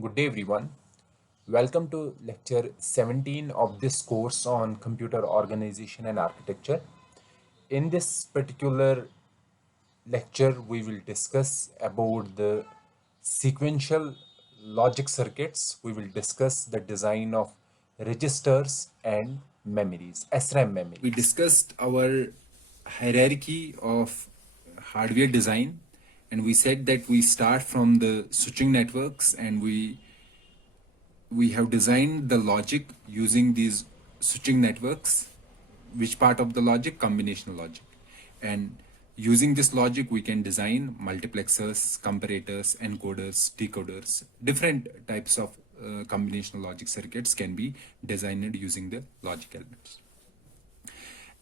Good day, everyone. Welcome to lecture 17 of this course on computer organization and architecture. In this particular lecture, we will discuss about the sequential logic circuits. We will discuss the design of registers and memories, SRAM We memories. discussed our hierarchy of hardware design, and we said that we start from the switching networks, and we have designed the logic using these switching networks. Which part of the logic? Combinational logic. And using this logic we can design multiplexers, comparators, encoders, decoders. Different types of combinational logic circuits can be designed using the logic elements.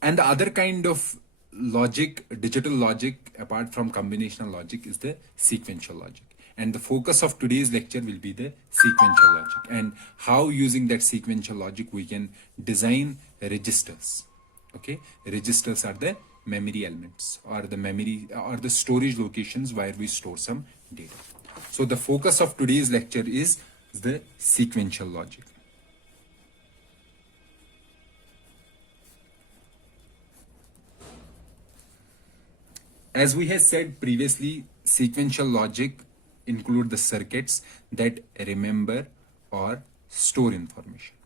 And the other kind of logic, digital logic, apart from combinational logic, is the sequential logic. And the focus of today's lecture will be the sequential logic and how using that sequential logic we can design registers. Okay, registers are the memory elements or the memory or the storage locations where we store some data. So the focus of today's lecture is the sequential logic. As we have said previously, sequential logic include the circuits that remember or store information.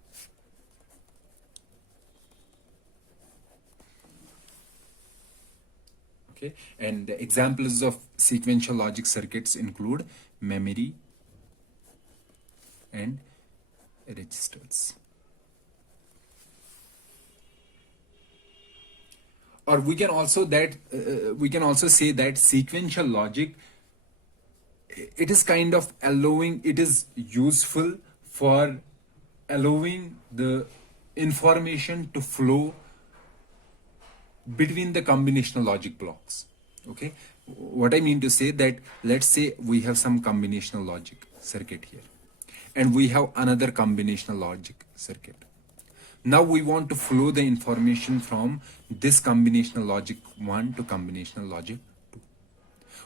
Okay, and the examples of sequential logic circuits include memory and registers. Or we can also say that sequential logic, it is kind of allowing, it is useful for allowing the information to flow between the combinational logic blocks. Okay, what I mean to say that, let's say we have some combinational logic circuit here and we have another combinational logic circuit. Now we want to flow the information from this combinational logic 1 to combinational logic 2.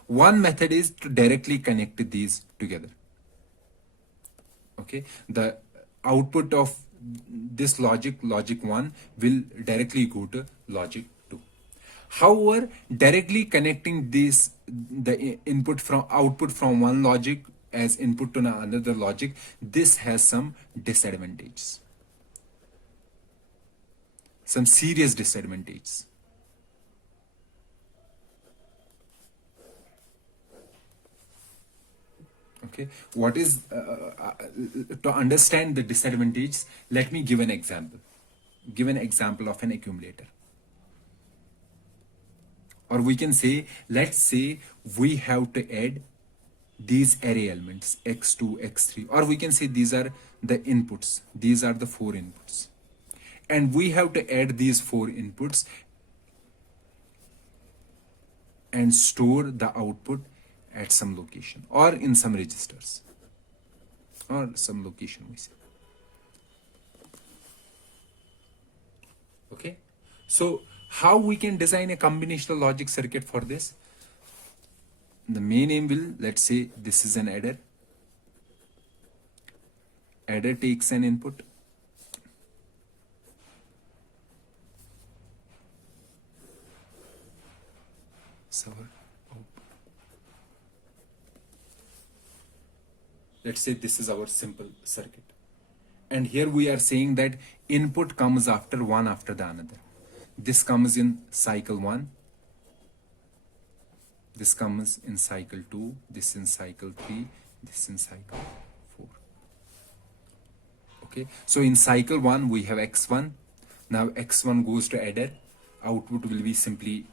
One method is to directly connect these together. Okay, the output of this logic 1 will directly go to logic 2. However, directly connecting this, the input from output from one logic as input to another logic, this has some disadvantages, some serious disadvantages. Okay, what is to understand the disadvantages, let me give an example. Give an example of an accumulator. Or we can say, let's say we have to add these array elements x2, x3, or we can say these are the inputs. These are the 4 inputs. And we have to add these 4 inputs and store the output at some location or in some registers or some location we say. Okay, so how we can design a combinational logic circuit for this? The main aim will, let's say this is an adder. Adder takes an input. Let's say this is our simple circuit. And here we are saying that input comes after one after the another. This comes in cycle 1. This comes in cycle 2. This in cycle 3. This in cycle 4. Okay, so in cycle 1 we have x1. Now x1 goes to adder. Output will be simply,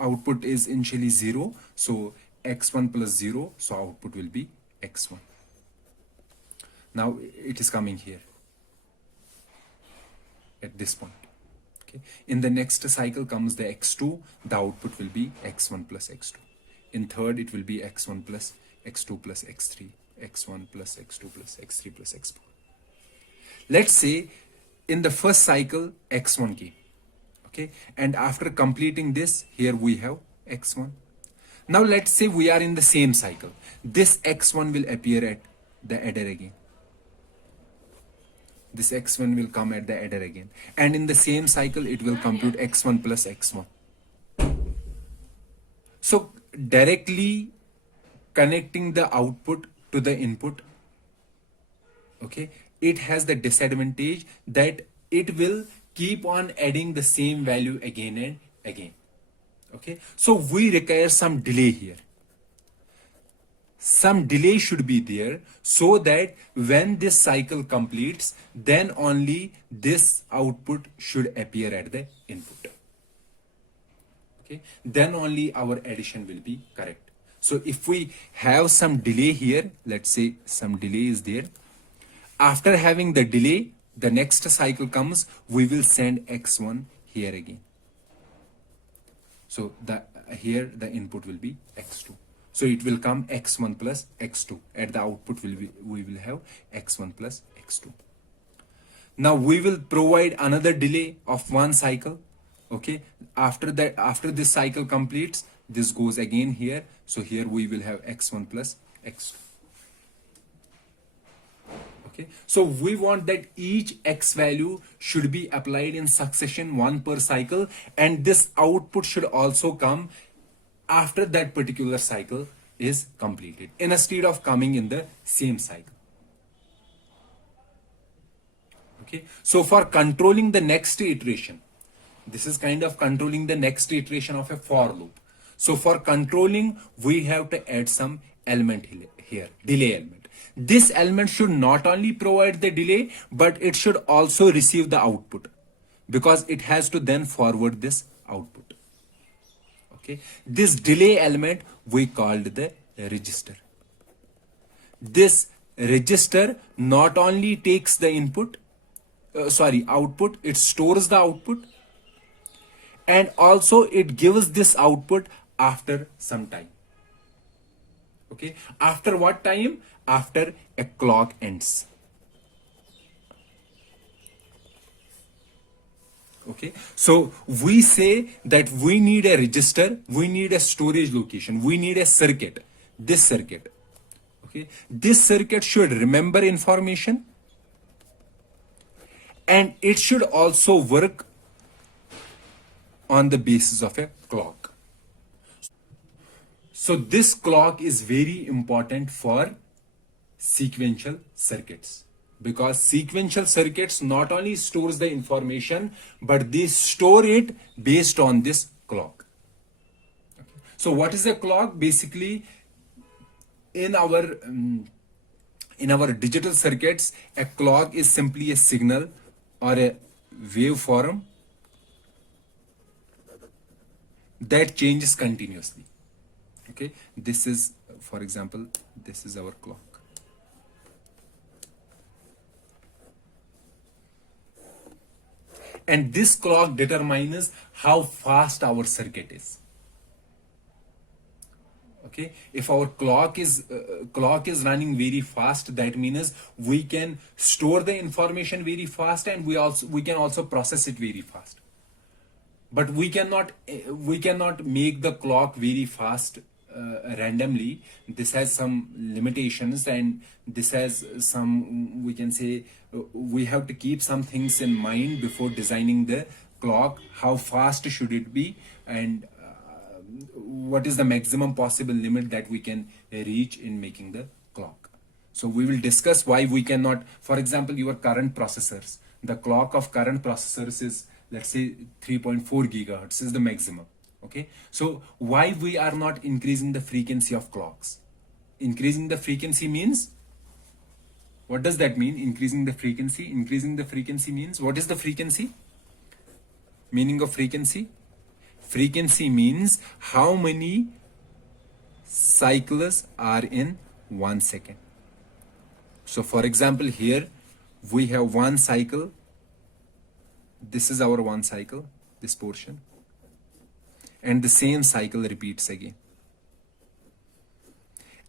output is initially 0. So x1 plus 0. So output will be x1. Now it is coming here at this point. Okay, in the next cycle comes the x2. The output will be x1 plus x2. In third it will be x1 plus x2 plus x3, x1 plus x2 plus x3 plus x4. Let's say in the first cycle x1 came. Okay, and after completing this, here we have x1. Now let's say we are in the same cycle. This x1 will appear at the adder again. This x1 will come at the adder again, and in the same cycle it will compute x1 plus x1. So directly connecting the output to the input, okay, it has the disadvantage that it will keep on adding the same value again and again. Okay, so we require some delay here. Some delay should be there so that when this cycle completes, then only this output should appear at the input. Okay, then only our addition will be correct. So if we have some delay here, let's say some delay is there, after having the delay, the next cycle comes, we will send x1 here again. So here the input will be x2. So it will come x1 plus x2. At the output we will have x1 plus x2. Now we will provide another delay of one cycle. Okay, after this cycle completes, this goes again here. So here we will have x1 plus x2. Okay, so we want that each x value should be applied in succession, one per cycle, and this output should also come after that particular cycle is completed, instead of coming in the same cycle. Okay, so for controlling the next iteration, this is kind of controlling the next iteration of a for loop. So for controlling, we have to add some element here, delay element. This element should not only provide the delay, but it should also receive the output, because it has to then forward this output. Okay, this delay element we called the register. This register not only takes the output, it stores the output, and also it gives this output after some time. Okay, after what time? After a clock ends. Okay, so we say that we need a register, we need a storage location, we need a circuit, this circuit. Okay, this circuit should remember information, and it should also work on the basis of a clock. So this clock is very important for sequential circuits, because sequential circuits not only stores the information, but they store it based on this clock. Okay. So what is a clock? Basically, in our digital circuits, a clock is simply a signal or a waveform that changes continuously. Okay, this is, for example, this is our clock. And this clock determines how fast our circuit is. Okay, if our clock is running very fast, that means we can store the information very fast, and we can also process it very fast. But we cannot make the clock very fast randomly. This has some limitations, and this has some, we can say, we have to keep some things in mind before designing the clock. How fast should it be, and what is the maximum possible limit that we can reach in making the clock. So we will discuss why we cannot. For example, your current processors, the clock of current processors is, let's say, 3.4 gigahertz is the maximum. Okay, so why we are not increasing the frequency of clocks? Increasing the frequency means, what does that mean? Increasing the frequency means, what is the frequency? Meaning of frequency? Frequency means how many cycles are in 1 second. So for example, here we have one cycle. This is our one cycle, this portion. And the same cycle repeats again.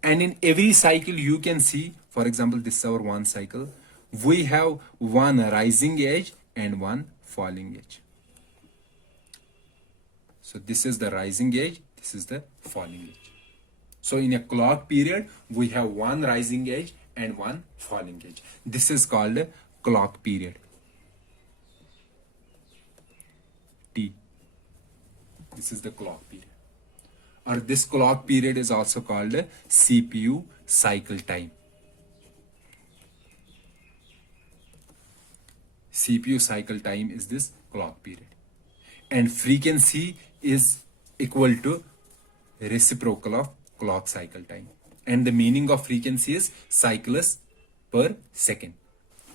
And in every cycle you can see, for example, this is our one cycle. We have one rising edge and one falling edge. So this is the rising edge, this is the falling edge. So in a clock period, we have one rising edge and one falling edge. This is called clock period, T. This is the clock period. Or this clock period is also called CPU cycle time. CPU cycle time is this clock period. And frequency is equal to reciprocal of clock cycle time. And the meaning of frequency is cycles per second.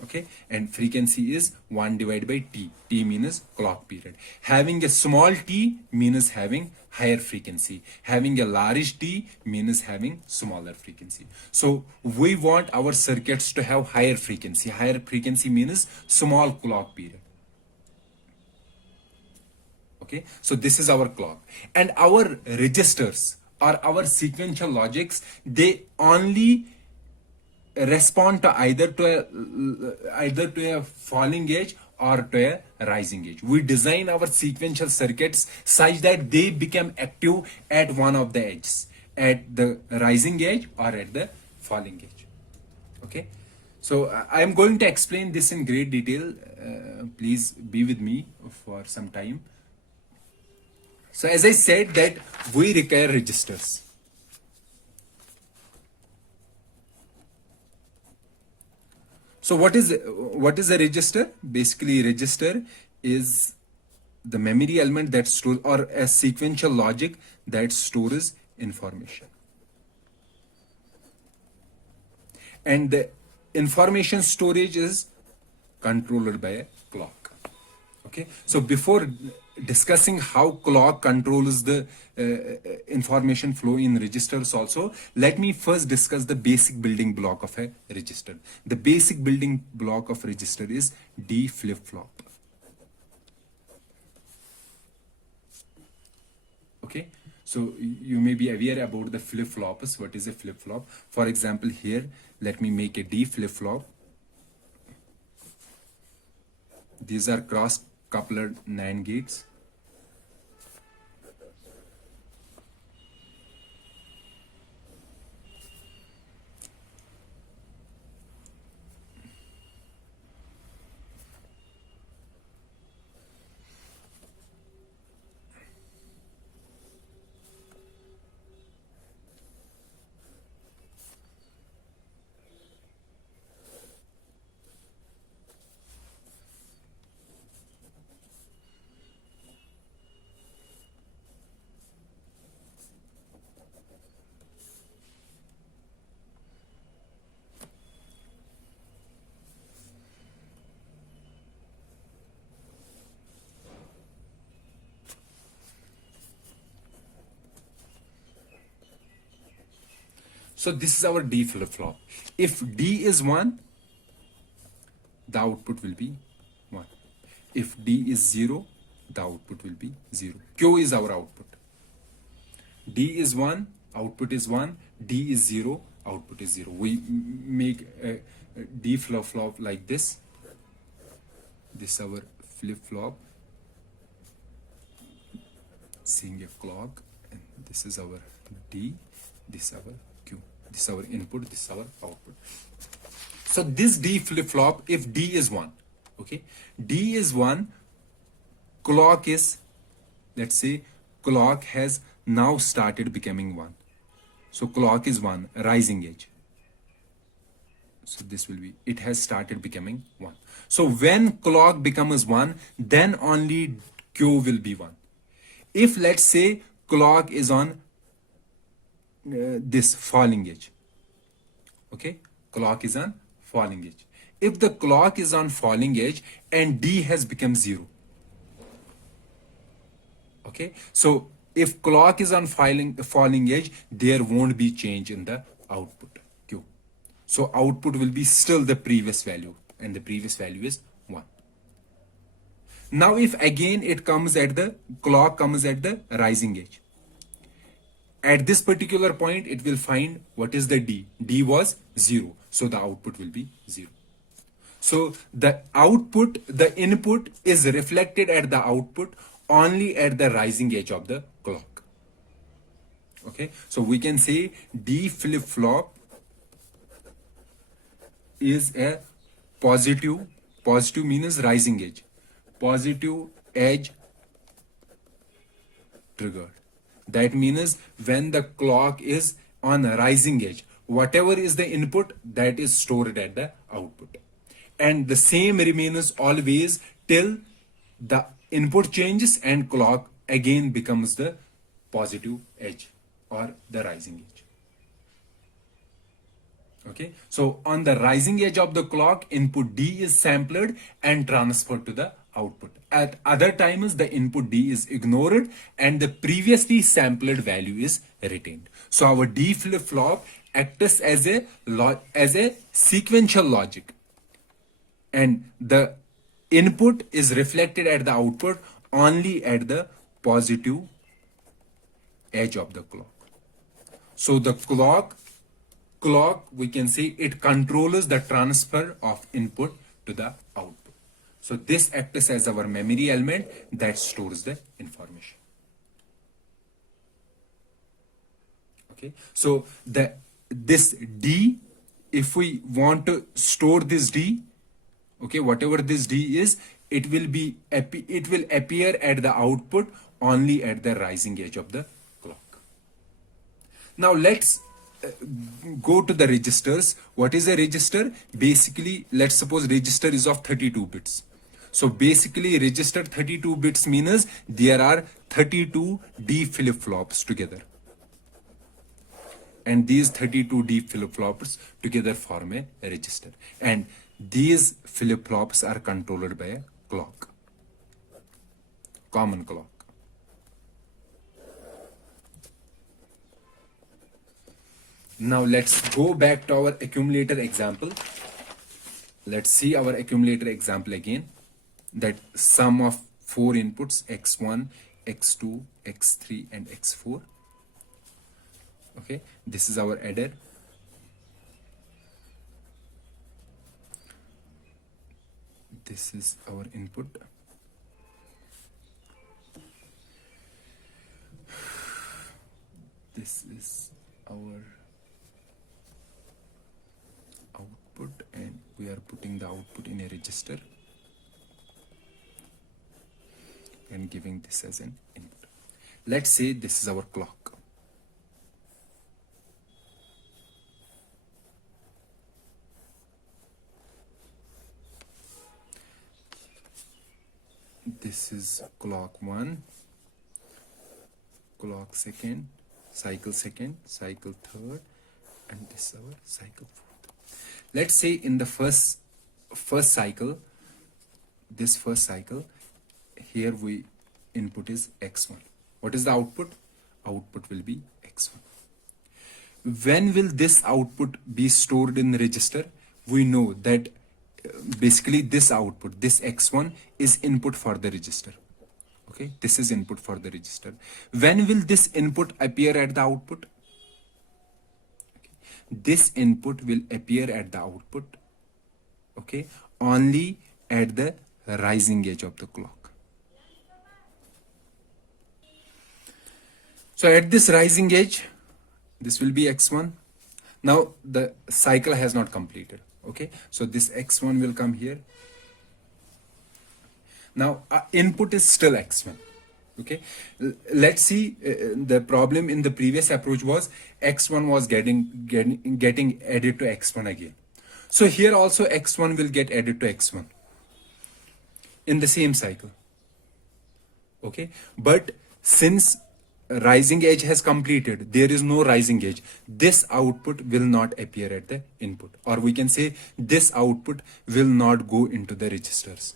Okay, and frequency is 1 divided by T. T means clock period. Having a small t means having higher frequency. Having a large t means having smaller frequency. So we want our circuits to have higher frequency. Higher frequency means small clock period. Okay, so this is our clock. And our registers or our sequential logics, they only respond to either to a falling edge or to a rising edge. We design our sequential circuits such that they become active at one of the edges, at the rising edge or at the falling edge. Okay, so I am going to explain this in great detail. Please be with me for some time. So as I said that we require registers. So what is a register? Basically, register is the memory element that stores, or a sequential logic that stores information. And the information storage is controlled by a clock. Okay, so before discussing how clock controls the information flow in registers also, let me first discuss the basic building block of a register. The basic building block of register is d-flip-flop. Okay, so you may be aware about the flip-flops. What is a flip-flop? For example, here let me make a d-flip-flop. These are cross coupled NAND gates. So this is our D flip-flop. If D is 1, the output will be 1. If D is 0, the output will be 0. Q is our output. D is 1, output is 1. D is 0, output is 0. We make a D flip-flop like this. This is our flip-flop. Seeing a clock. And this is our D. This is our Q. This is our input. This is our output. So this D flip-flop, if D is 1, okay, D is 1, clock is, let's say, clock has now started becoming 1. So clock is 1, rising edge. So this will be, it has started becoming 1. So when clock becomes 1, then only Q will be 1. If let's say clock is on this falling edge, okay, clock is on falling edge. If the clock is on falling edge and D has become 0, okay, so if clock is on falling edge, there won't be change in the output Q. So output will be still the previous value, and the previous value is 1. Now if again it comes at the clock comes at the rising edge, at this particular point it will find what is the D. D was 0, so the output will be 0. So the output, the input is reflected at the output only at the rising edge of the clock. Okay, so we can say D flip-flop is a positive, positive means rising edge, positive edge triggered. That means when the clock is on a rising edge, whatever is the input, that is stored at the output. And the same remains always till the input changes and clock again becomes the positive edge or the rising edge. Okay, so on the rising edge of the clock, input D is sampled and transferred to the output. At other times, the input D is ignored and the previously sampled value is retained. So our D flip-flop acts as a sequential logic, and the input is reflected at the output only at the positive edge of the clock. So the clock we can say it controls the transfer of input to the output. So this acts as our memory element that stores the information. Okay, so this D, if we want to store this D, okay, whatever this D is, it will appear at the output only at the rising edge of the clock. Now let's go to the registers. What is a register? Basically, let's suppose register is of 32 bits. So basically register 32 bits means there are 32 D flip-flops together. And these 32 D flip-flops together form a register. And these flip-flops are controlled by a clock, common clock. Now let's go back to our accumulator example. Let's see our accumulator example again. That sum of 4 inputs x1, x2, x3 and x4. Okay, this is our adder. This is our input. This is our output, and we are putting the output in a register and giving this as an input. Let's say this is our clock. This is clock 1, clock second, cycle 3rd, and this is our cycle 4th. Let's say in the first cycle, this first cycle, here we input is x1. What is the output? Output will be x1. When will this output be stored in the register? We know that basically this output, this x1 is input for the register. Okay, this is input for the register. When will this input appear at the output? This input will appear at the output, okay, only at the rising edge of the clock. So at this rising edge, this will be x1. Now the cycle has not completed. Okay, so this x1 will come here. Now input is still x1. Okay, let's see, the problem in the previous approach was x1 was getting added to x1 again. So here also x1 will get added to x1 in the same cycle. Okay, but since rising edge has completed, there is no rising edge, this output will not appear at the input, or we can say this output will not go into the registers.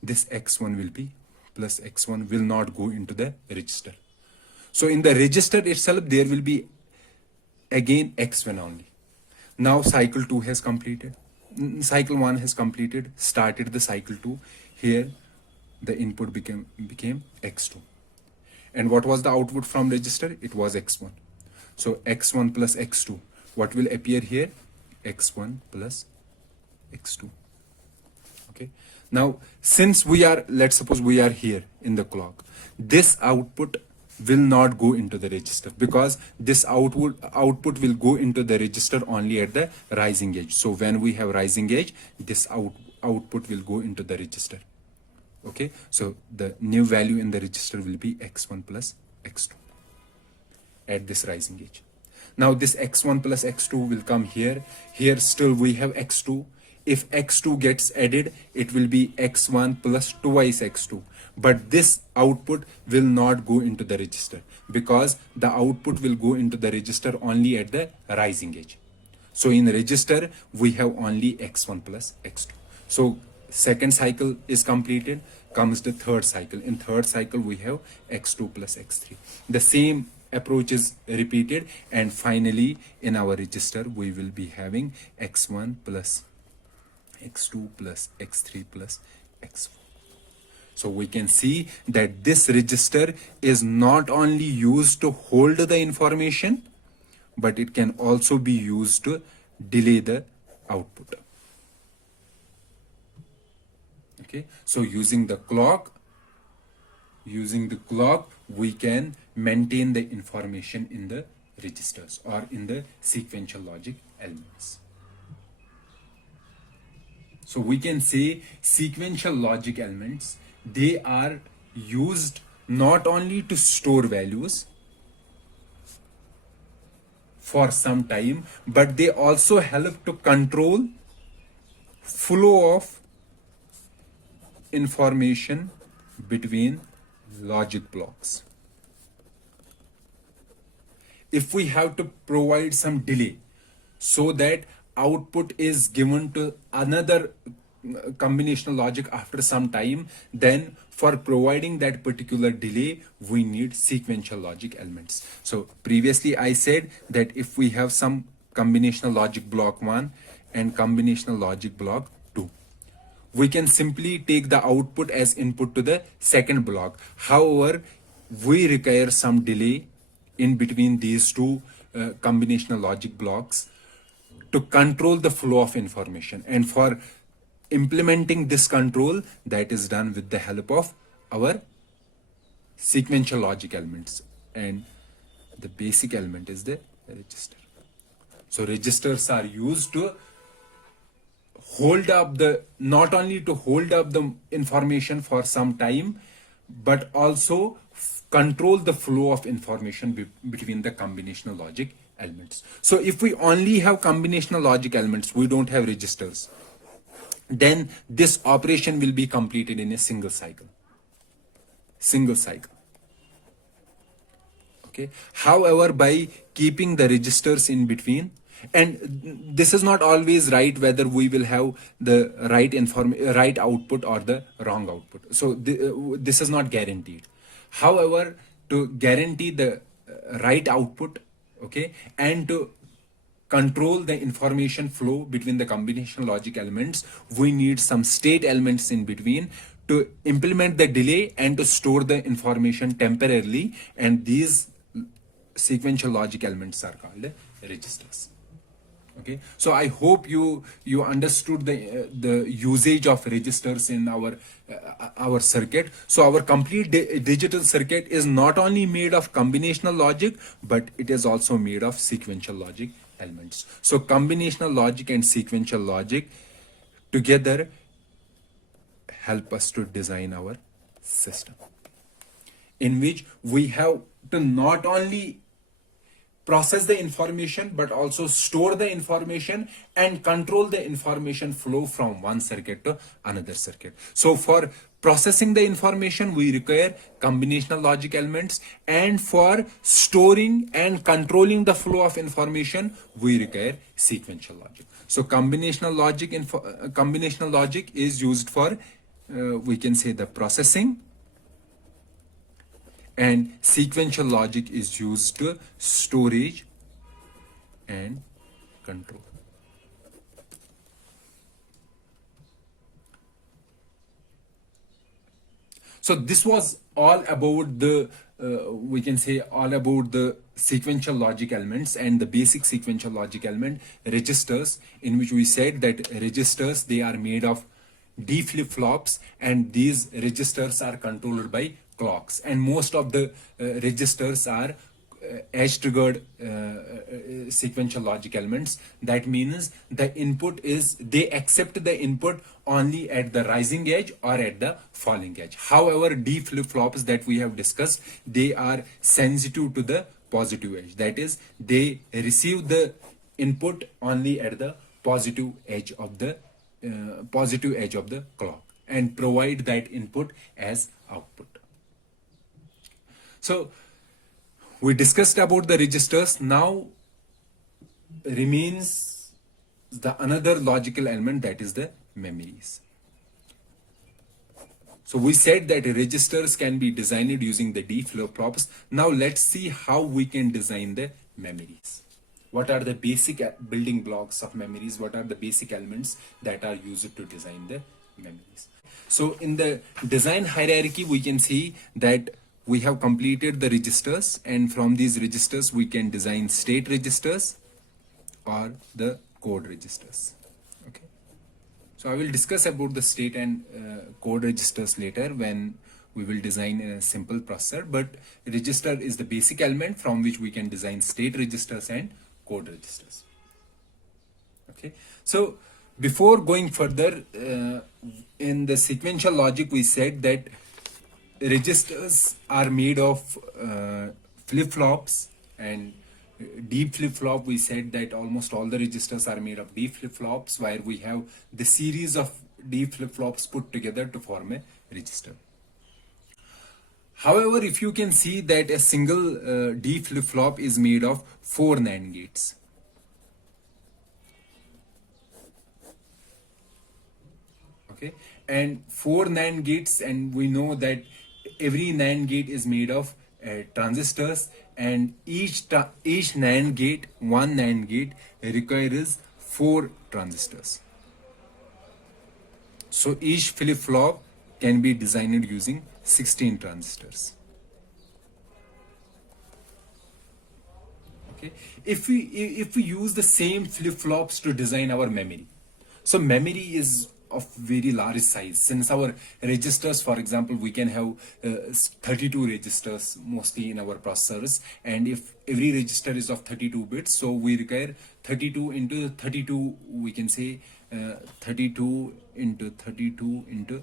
This x1 will be plus x1 will not go into the register. So in the register itself there will be again x1 only. Now cycle 2 has completed, cycle 1 has completed, started the cycle 2. Here the input became x2. And what was the output from register? It was x1. So x1 plus x2. What will appear here? x1 plus x2. Okay. Now, since we are, let's suppose we are here in the clock. This output will not go into the register, because this output will go into the register only at the rising edge. So when we have rising edge, this output will go into the register. Okay, so the new value in the register will be x1 plus x2 at this rising edge. Now this x1 plus x2 will come here. Here still we have x2. If x2 gets added, it will be x1 plus twice x2. But this output will not go into the register, because the output will go into the register only at the rising edge. So in register, we have only x1 plus x2. So second cycle is completed, comes the third cycle. In third cycle, we have x2 plus x3. The same approach is repeated, and finally in our register, we will be having x1 plus x2 plus x3 plus x4. So we can see that this register is not only used to hold the information, but it can also be used to delay the output. Okay, so using the clock, we can maintain the information in the registers or in the sequential logic elements. So we can say sequential logic elements, they are used not only to store values for some time, but they also help to control flow of information between logic blocks. If we have to provide some delay so that output is given to another combinational logic after some time, then for providing that particular delay, we need sequential logic elements. So previously I said that if we have some combinational logic block 1 and combinational logic block 2, we can simply take the output as input to the second block. However, we require some delay in between these two combinational logic blocks to control the flow of information. And for implementing this control, that is done with the help of our sequential logic elements. And the basic element is the register. So registers are used to hold up not only to hold up the information for some time, but also control the flow of information between the combinational logic elements. So if we only have combinational logic elements, we don't have registers, then this operation will be completed in a single cycle. Okay. However, by keeping the registers in between, and this is not always right whether we will have the right output or the wrong output. So this is not guaranteed. However, to guarantee the right output, okay, and to control the information flow between the combinational logic elements, we need some state elements in between to implement the delay and to store the information temporarily, and these sequential logic elements are called registers. Okay, so I hope you understood the usage of registers in our circuit. So our complete digital circuit is not only made of combinational logic, but it is also made of sequential logic elements. So combinational logic and sequential logic together help us to design our system, in which we have to not only process the information, but also store the information and control the information flow from one circuit to another circuit. So for processing the information, we require combinational logic elements, and for storing and controlling the flow of information, we require sequential logic. So combinational logic is used for we can say the processing, and sequential logic is used to storage and control. So this was all about the we can say all about the sequential logic elements and the basic sequential logic element registers, in which we said that registers, they are made of d-flip-flops, and these registers are controlled by clocks, and most of the registers are edge triggered sequential logic elements. That means the input is, they accept the input only at the rising edge or at the falling edge. However, D flip-flops that we have discussed, they are sensitive to the positive edge. That is, they receive the input only at the positive edge of the clock and provide that input as output. So we discussed about the registers. Now remains the another logical element, that is the memories. So we said that registers can be designed using the D flip-flops. Now let's see how we can design the memories. What are the basic building blocks of memories? What are the basic elements that are used to design the memories? So in the design hierarchy, we can see that we have completed the registers, and from these registers we can design state registers or the code registers. Okay. So I will discuss about the state and code registers later when we will design a simple processor, but register is the basic element from which we can design state registers and code registers. Okay. So before going further, in the sequential logic, we said that registers are made of flip-flops, and D flip-flop, we said that almost all the registers are made of D flip-flops, where we have the series of D flip-flops put together to form a register. However, if you can see that a single D flip-flop is made of 4 NAND gates. Okay, and 4 NAND gates, and we know that every NAND gate is made of transistors, and each NAND gate, one NAND gate, requires 4 transistors. So each flip-flop can be designed using 16 transistors. Okay, if we use the same flip-flops to design our memory, so memory is of very large size. Since our registers, for example, we can have 32 registers mostly in our processors, and if every register is of 32 bits, so we require 32 into 32, we can say 32 into 32 into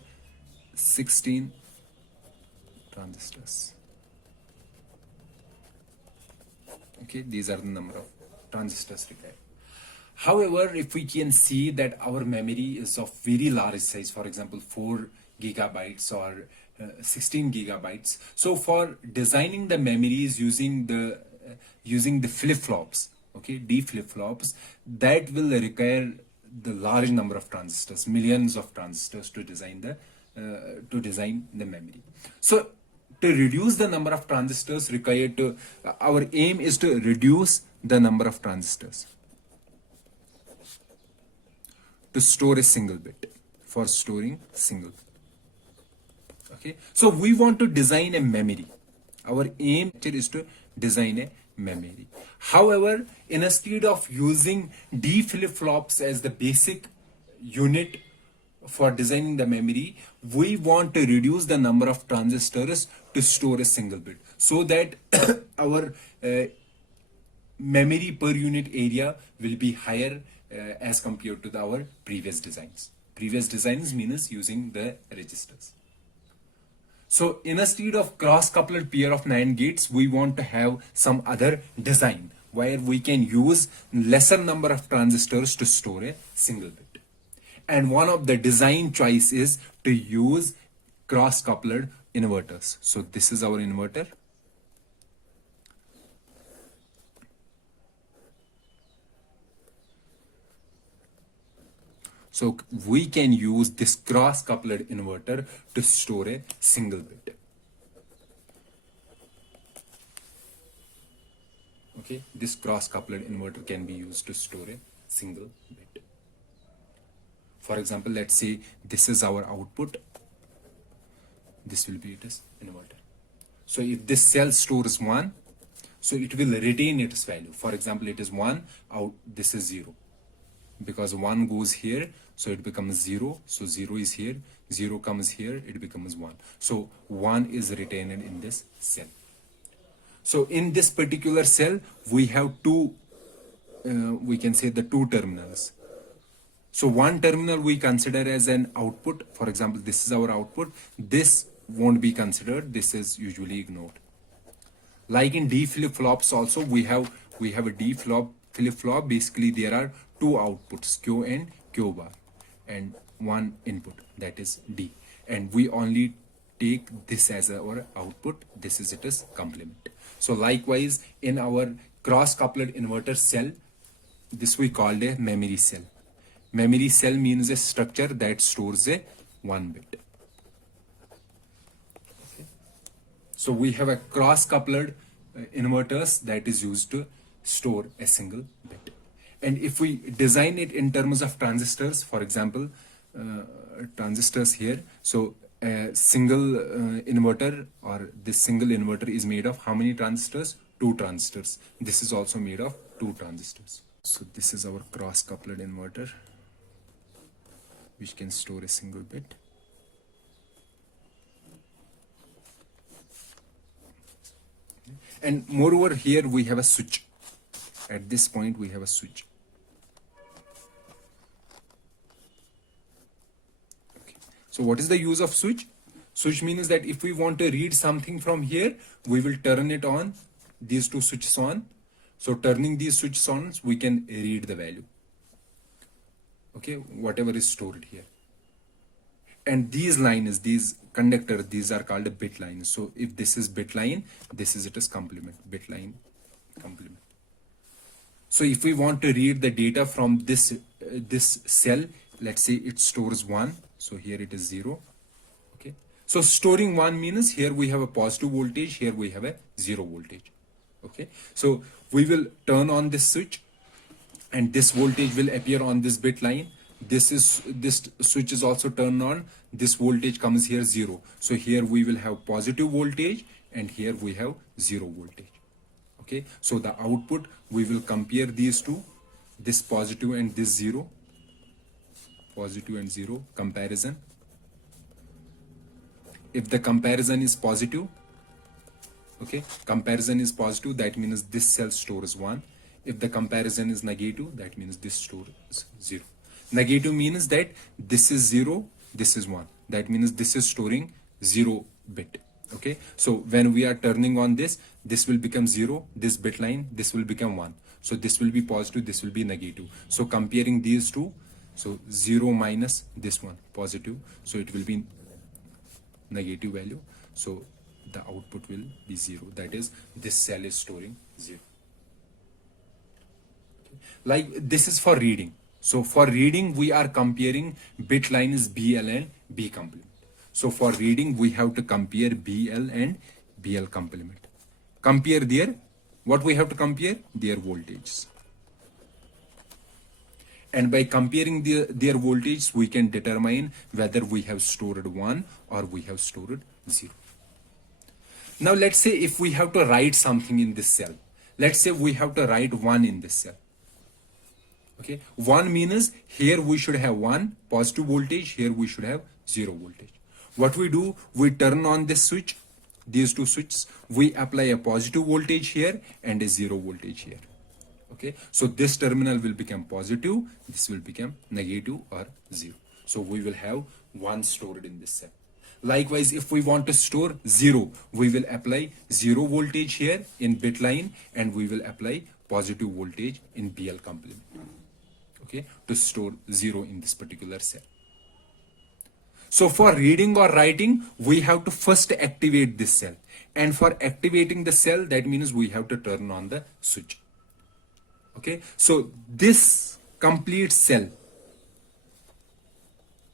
16 transistors. Okay, these are the number of transistors required. However, if we can see that our memory is of very large size, for example, 4 gigabytes or 16 gigabytes. So for designing the memories using the flip-flops, okay, D flip-flops, that will require the large number of transistors, millions of transistors to design the memory. So to reduce the number of transistors required to, our aim is to reduce the number of transistors to store a single bit, for storing single. Okay, so we want to design a memory. Our aim is to design a memory. However, instead of using D flip-flops as the basic unit for designing the memory, we want to reduce the number of transistors to store a single bit, so that our memory per unit area will be higher as compared to our previous designs. Previous designs means using the registers. So instead of cross-coupled pair of NAND gates, we want to have some other design where we can use lesser number of transistors to store a single bit. And one of the design choice is to use cross-coupled inverters. So this is our inverter. So we can use this cross-coupled inverter to store a single bit. Okay, this cross-coupled inverter can be used to store a single bit. For example, let's say this is our output. This will be its inverter. So if this cell stores 1, so it will retain its value. For example, it is 1, out, this is 0. because 1 goes here, so it becomes 0. So 0 is here, 0 comes here, it becomes 1. So 1 is retained in this cell. So in this particular cell, we have two, we can say the two terminals. So one terminal we consider as an output. For example, this is our output. This won't be considered. This is usually ignored. Like in d-flip-flops also, we have a d-flip-flop. Basically, there are two outputs, Q and Q bar, and one input, that is D. And we only take this as our output. This is it as complement. So likewise, in our cross-coupled inverter cell, this we called a memory cell. Memory cell means a structure that stores a 1 bit. Okay. So we have a cross-coupled inverters that is used to store a single bit. And if we design it in terms of transistors, for example, transistors here, so a single inverter, or this single inverter is made of how many transistors? 2 transistors. This is also made of 2 transistors. So this is our cross-coupled inverter, which can store a single bit. And moreover, here we have a switch. At this point, we have a switch. Okay. So what is the use of switch? Switch means that if we want to read something from here, we will turn it on, these two switches on. So turning these switches on, we can read the value. Okay, whatever is stored here. And these lines, these conductors, these are called a bit lines. So if this is bit line, this is it as complement, bit line complement. So if we want to read the data from this this cell, let's say it stores 1, so here it is 0. Okay, so storing 1 means here we have a positive voltage, here we have a 0 voltage. Okay, so we will turn on this switch, and this voltage will appear on this bit line. This switch is also turned on. This voltage comes here 0. So here we will have positive voltage, and here we have 0 voltage. Okay, so the output, we will compare these two, this positive and this 0, positive and 0 comparison. If the comparison is positive, okay, comparison is positive, that means this cell stores 1. If the comparison is negative, that means this stores 0. Negative means that this is 0, this is 1. That means this is storing 0 bit. Okay, so when we are turning on this will become 0, this bit line, this will become 1. So this will be positive, this will be negative. So comparing these two, so 0 minus this one, positive, so it will be negative value. So the output will be 0. That is, this cell is storing 0. Okay. Like this is for reading. So for reading, we are comparing bit lines BL and B complement. So for reading, we have to compare BL and BL complement. Compare their, what we have to compare? Their voltages. And by comparing their voltage, we can determine whether we have stored 1 or we have stored 0. Now let's say if we have to write something in this cell. Let's say we have to write 1 in this cell. Okay, 1 means here we should have 1 positive voltage, here we should have 0 voltage. What we do, we turn on this switch, these two switches, we apply a positive voltage here and a 0 voltage here. Okay, so this terminal will become positive, this will become negative or 0. So we will have 1 stored in this cell. Likewise, if we want to store 0, we will apply 0 voltage here in bit line, and we will apply positive voltage in BL complement. Okay, to store 0 in this particular cell. So for reading or writing, we have to first activate this cell. And for activating the cell, that means we have to turn on the switch. Okay, so this complete cell,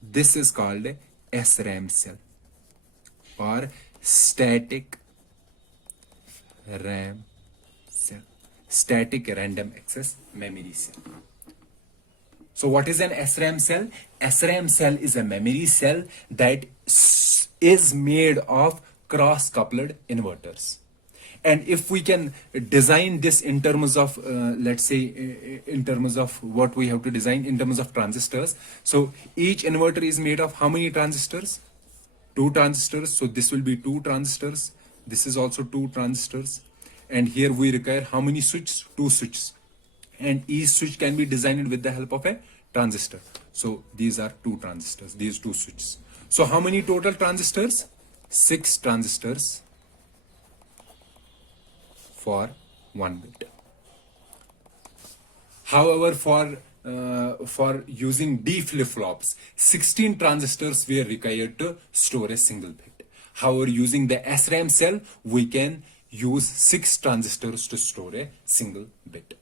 this is called a SRAM cell, or static RAM cell, static random access memory cell. So what is an SRAM cell? SRAM cell is a memory cell that is made of cross-coupled inverters. And if we can design this in terms of let's say in terms of what we have to design in terms of transistors, so each inverter is made of how many transistors? Two transistors. So this will be two transistors, this is also two transistors, and here we require how many switches? Two switches, and each switch can be designed with the help of a transistor. So these are two transistors, these two switches. So how many total transistors? Six transistors for 1 bit. However, for using d-flip-flops, 16 transistors were required to store a single bit. However, using the SRAM cell, we can use 6 transistors to store a single bit.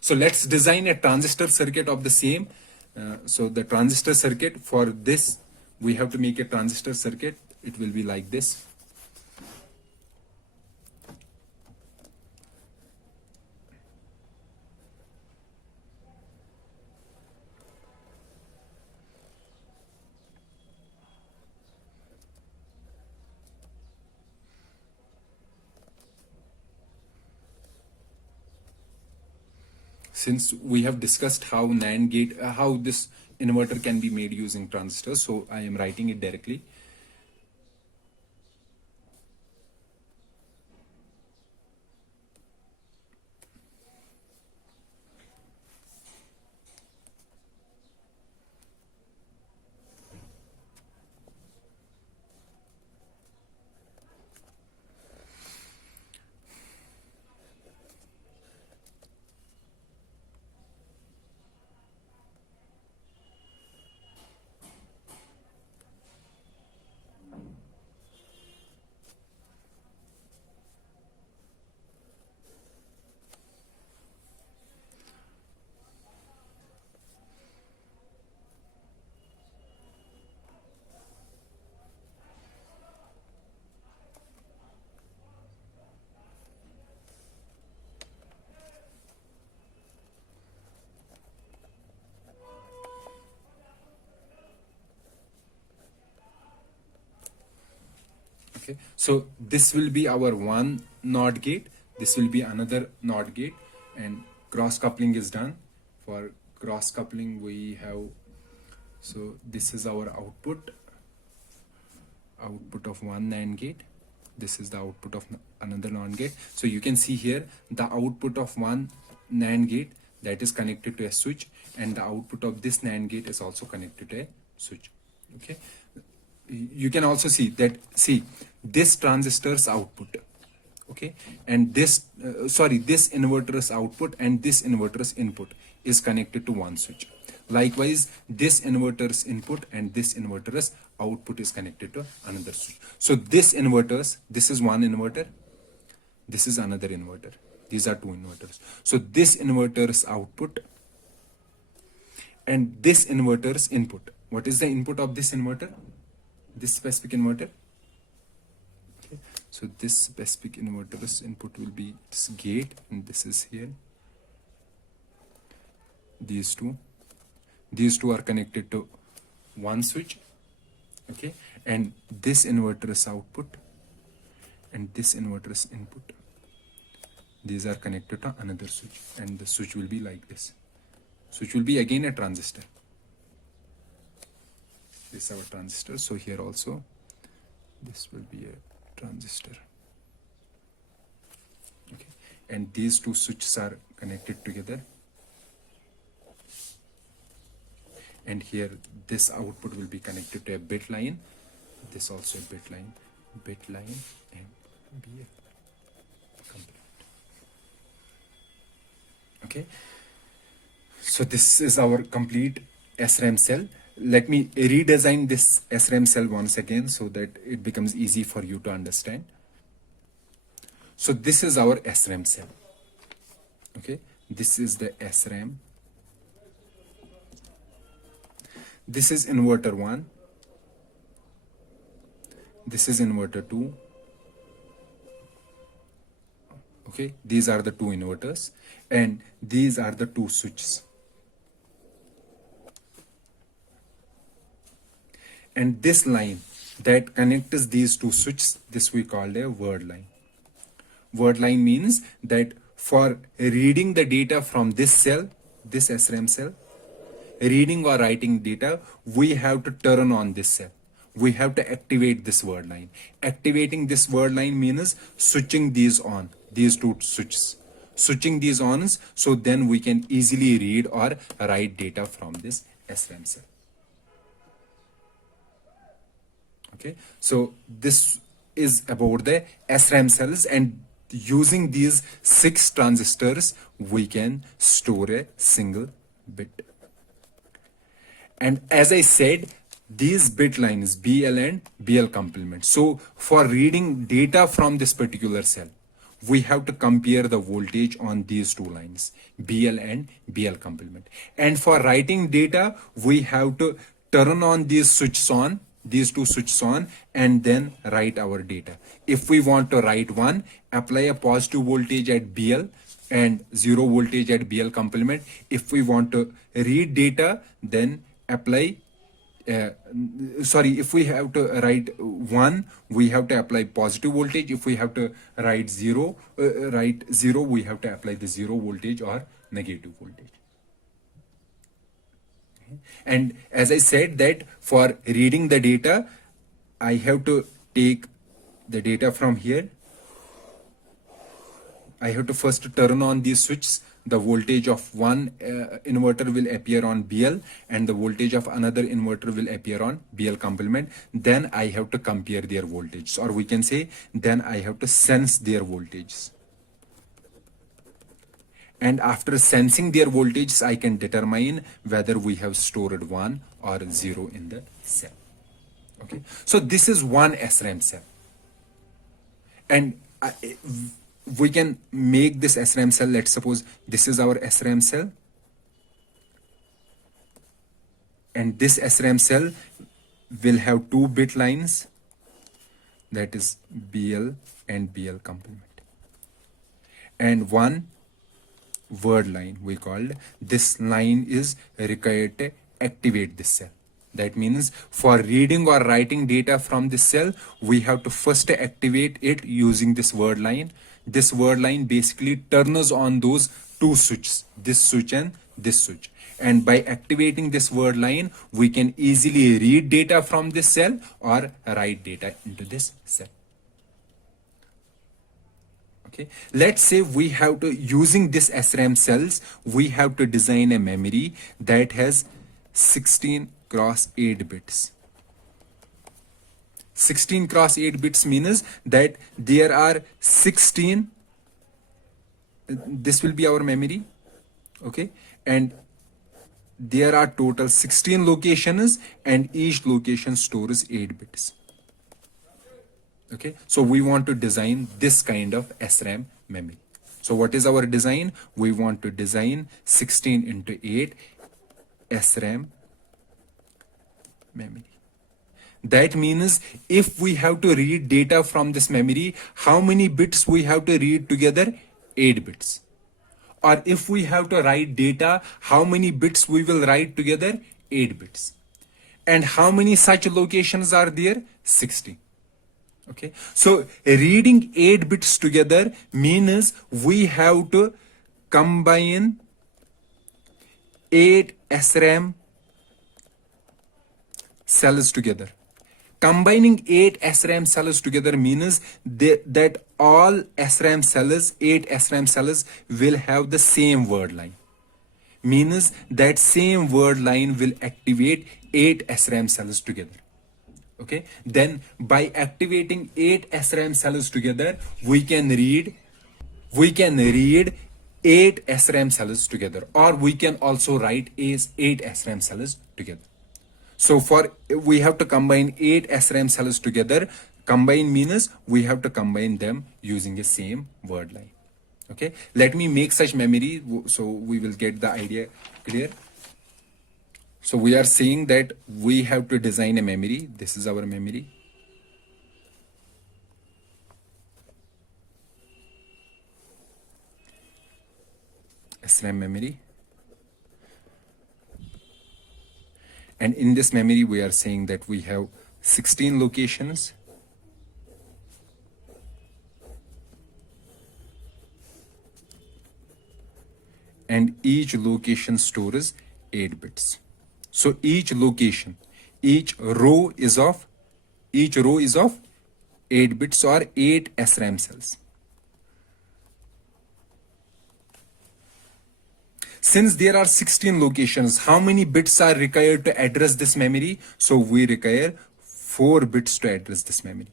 So let's design a transistor circuit of the same. So the transistor circuit, for this, we have to make a transistor circuit. It will be like this. Since we have discussed how NAND gate, how this inverter can be made using transistors, so I am writing it directly. Okay, so this will be our one NOT gate, this will be another NOT gate, and cross coupling is done. For cross coupling we have, so this is our output of one NAND gate, this is the output of another NOT gate. So you can see here the output of one NAND gate that is connected to a switch, and the output of this NAND gate is also connected to a switch. Okay, you can also see that, see this transistor's output, okay, and this this inverter's output and this inverter's input is connected to one switch. Likewise, this inverter's input and this inverter's output is connected to another switch. So this inverters, this is one inverter, this is another inverter, these are two inverters. So this inverter's output and this inverter's input, what is the input of this inverter? This specific inverter. Okay. So this specific inverter's input will be this gate, and this is here. These two are connected to one switch. Okay, and this inverter's output and this inverter's input, these are connected to another switch, and the switch will be like this. Switch will be again a transistor. This is our transistor. So here also this will be a transistor. Okay, and these two switches are connected together, and here this output will be connected to a bit line, this also a bit line, and be a complete. Okay, so this is our complete SRAM cell. Let me redesign this SRAM cell once again so that it becomes easy for you to understand. So this is our SRAM cell. Okay, this is the SRAM. This is inverter 1. This is inverter 2. Okay, these are the two inverters, and these are the two switches. And this line that connects these two switches, this we call a word line. Word line means that for reading the data from this cell, this SRAM cell, reading or writing data, we have to turn on this cell. We have to activate this word line. Activating this word line means switching these on, these two switches. Switching these on, so then we can easily read or write data from this SRAM cell. Okay, so this is about the SRAM cells, and using these 6 transistors, we can store a single bit. And as I said, these bit lines BL and BL complement. So for reading data from this particular cell, we have to compare the voltage on these two lines, BL and BL complement. And for writing data, we have to turn on these switches on, these two switches on, and then write our data. If we want to write one, apply a positive voltage at BL and 0 voltage at BL complement. If we want to read data, then apply if we have to write 1, we have to apply positive voltage. If we have to write 0, we have to apply the 0 voltage or negative voltage. Okay. And as I said that for reading the data, I have to take the data from here. I have to first turn on these switches. The voltage of one inverter will appear on BL and the voltage of another inverter will appear on BL complement. Then I have to compare their voltages, or we can say then I have to sense their voltages. And after sensing their voltages, I can determine whether we have stored 1 or 0 in the cell. Okay, so this is one SRAM cell. And we can make this SRAM cell. Let's suppose this is our SRAM cell, and this SRAM cell will have 2 bit lines, that is BL and BL complement, and one word line we called. This line is required to activate this cell. That means for reading or writing data from this cell, we have to first activate it using this word line. This word line basically turns on those 2 switches, this switch and this switch. And by activating this word line, we can easily read data from this cell or write data into this cell. Okay, let's say we have to, using this SRAM cells, we have to design a memory that has 16 cross 8 bits. 16 cross 8 bits means that there are 16, this will be our memory, okay, and there are total 16 locations and each location stores 8 bits. Okay, so we want to design this kind of SRAM memory. So what is our design? We want to design 16 into 8 SRAM memory. That means if we have to read data from this memory, how many bits we have to read together? 8 bits. Or if we have to write data, how many bits we will write together? 8 bits. And how many such locations are there? 16. Okay, so reading 8 bits together means we have to combine 8 SRAM cells together. Combining 8 SRAM cells together means that all SRAM cells, 8 SRAM cells will have the same word line. Means that same word line will activate 8 SRAM cells together. Okay, then by activating 8 SRAM cells together, we can read 8 SRAM cells together, or we can also write 8 SRAM cells together. So for we have to combine 8 SRAM cells together. Combine means we have to combine them using the same word line. Okay, let me make such memory so we will get the idea clear. So we are saying that we have to design a memory. This is our memory. SRAM memory. And in this memory, we are saying that we have 16 locations. and each location stores 8 bits. So each location, each row is of 8 bits or 8 SRAM cells. Since there are 16 locations, how many bits are required to address this memory? So we require 4 bits to address this memory.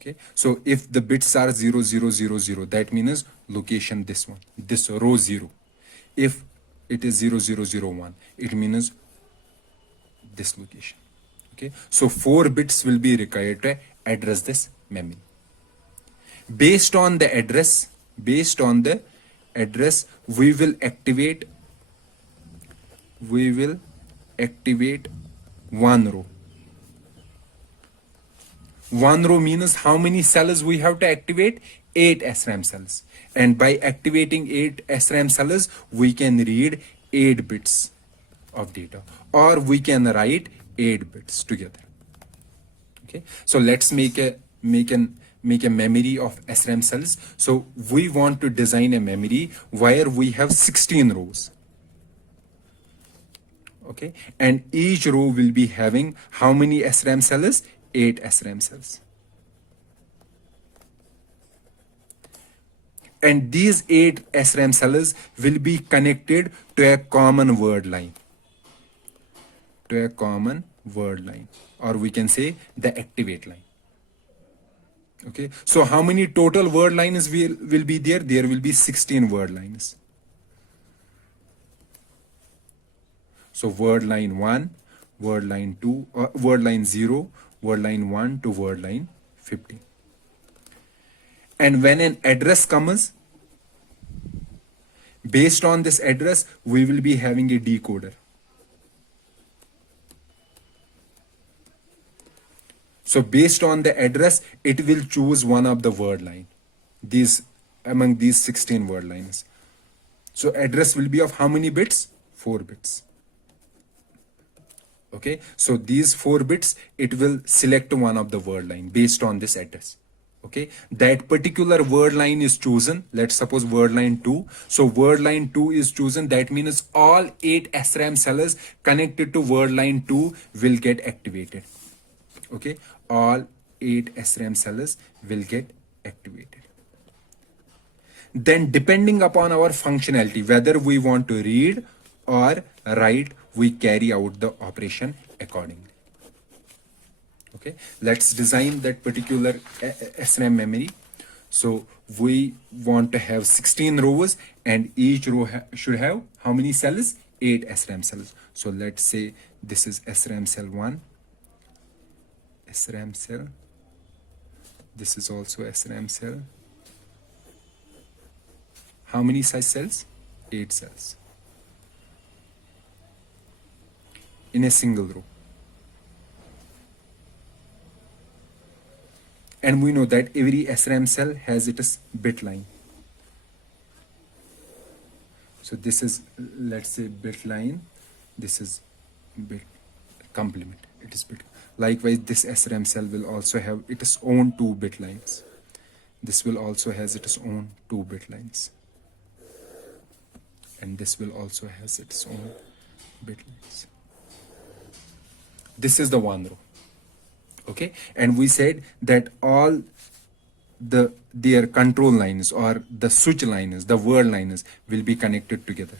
Okay, so if the bits are 0, 0, 0, 0, that means location this one, this row 0. If it is 0, 0, 0, 1, it means this location. Okay, so 4 bits will be required to address this memory. Based on the address, we will activate one row. One row means how many cells we have to activate? 8 SRAM cells. And by activating 8 SRAM cells, we can read 8 bits of data, or we can write 8 bits together. Okay, so let's make a memory of SRAM cells. So we want to design a memory where we have 16 rows. Okay, and each row will be having how many SRAM cells? 8 SRAM cells. And these 8 SRAM cells will be connected to a common word line. Or we can say the activate line. Okay, so how many total word lines will be there? There will be 16 word lines. So word line 1, word line 2, word line 0, word line 1 to word line 15. And when an address comes, based on this address, we will be having a decoder. So based on the address, it will choose one of the word line, among these 16 word lines. So address will be of how many bits? 4 bits. Okay, so these 4 bits, it will select one of the word line based on this address. Okay, that particular word line is chosen. Let's suppose word line 2. So word line 2 is chosen. That means all 8 SRAM cells connected to word line 2 will get activated. Okay, all 8 SRAM cells will get activated. Then depending upon our functionality, whether we want to read or write, we carry out the operation accordingly. Okay, let's design that particular SRAM memory. So we want to have 16 rows, and each row should have how many cells? 8 SRAM cells. So let's say this is SRAM cell 1, SRAM cell. This is also SRAM cell. How many size cells? 8 cells in a single row. And we know that every SRAM cell has its bit line. So this is, let's say, bit line. This is bit complement. It is bit. Likewise, this SRAM cell will also have its own 2 bit lines. This will also has its own 2 bit lines. And this will also has its own bit lines. This is the one row. Okay, and we said that all their control lines or the switch lines, the word lines will be connected together.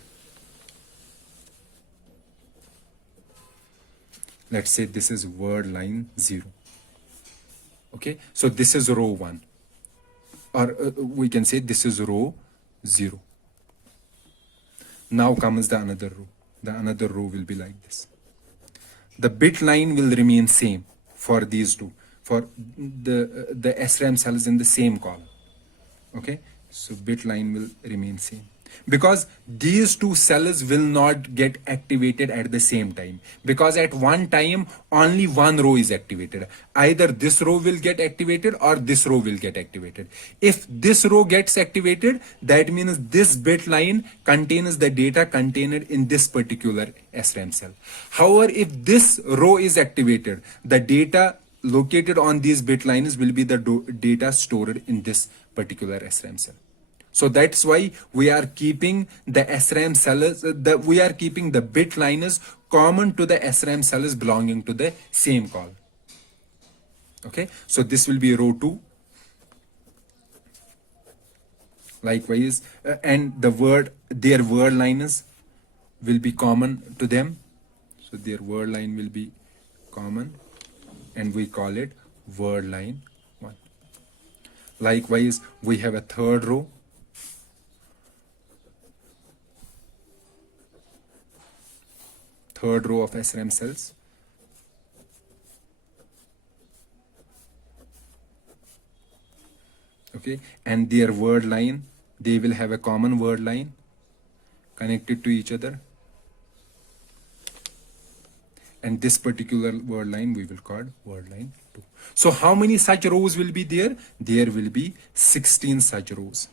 Let's say this is word line 0. Okay, so this is row 1, or we can say this is row 0. Now comes the another row. The another row will be like this. The bit line will remain same for these two, for the SRAM cells in the same column. Okay, so bit line will remain same, because these two cells will not get activated at the same time, because at one time only one row is activated. Either this row will get activated or this row will get activated. If this row gets activated, that means this bit line contains the data contained in this particular SRAM cell. However, if this row is activated, the data located on these bit lines will be the data stored in this particular SRAM cell. So that's why we are keeping the SRAM cells, we are keeping the bit liners common to the SRAM cells belonging to the same call. Okay, so this will be row 2. Likewise, and their word lines will be common to them. So their word line will be common, and we call it word line 1. Likewise, we have a third row. Third row of SRAM cells. Okay, and their word line, they will have a common word line connected to each other. And this particular word line we will call word line 2. So how many such rows will be there? There will be 16 such rows.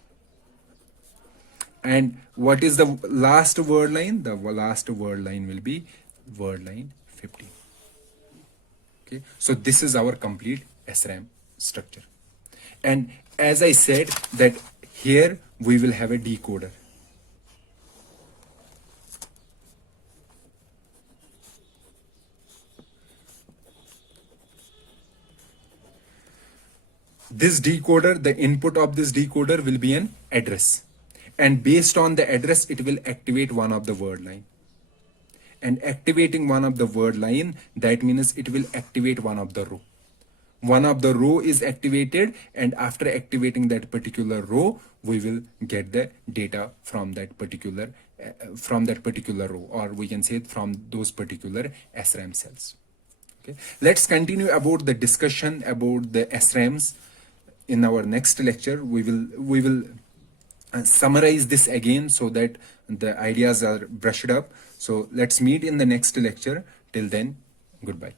And what is the last word line? The last word line will be word line 15. Okay, so this is our complete SRAM structure. And as I said that here we will have a decoder. This decoder, the input of this decoder will be an address. And based on the address, it will activate one of the word line. And activating one of the word line, that means it will activate one of the row. One of the row is activated, and after activating that particular row, we will get the data from that particular row, or we can say from those particular SRAM cells. Okay, let's continue about the discussion about the SRAMs in our next lecture. We will summarize this again so that the ideas are brushed up. So let's meet in the next lecture. Till then, goodbye.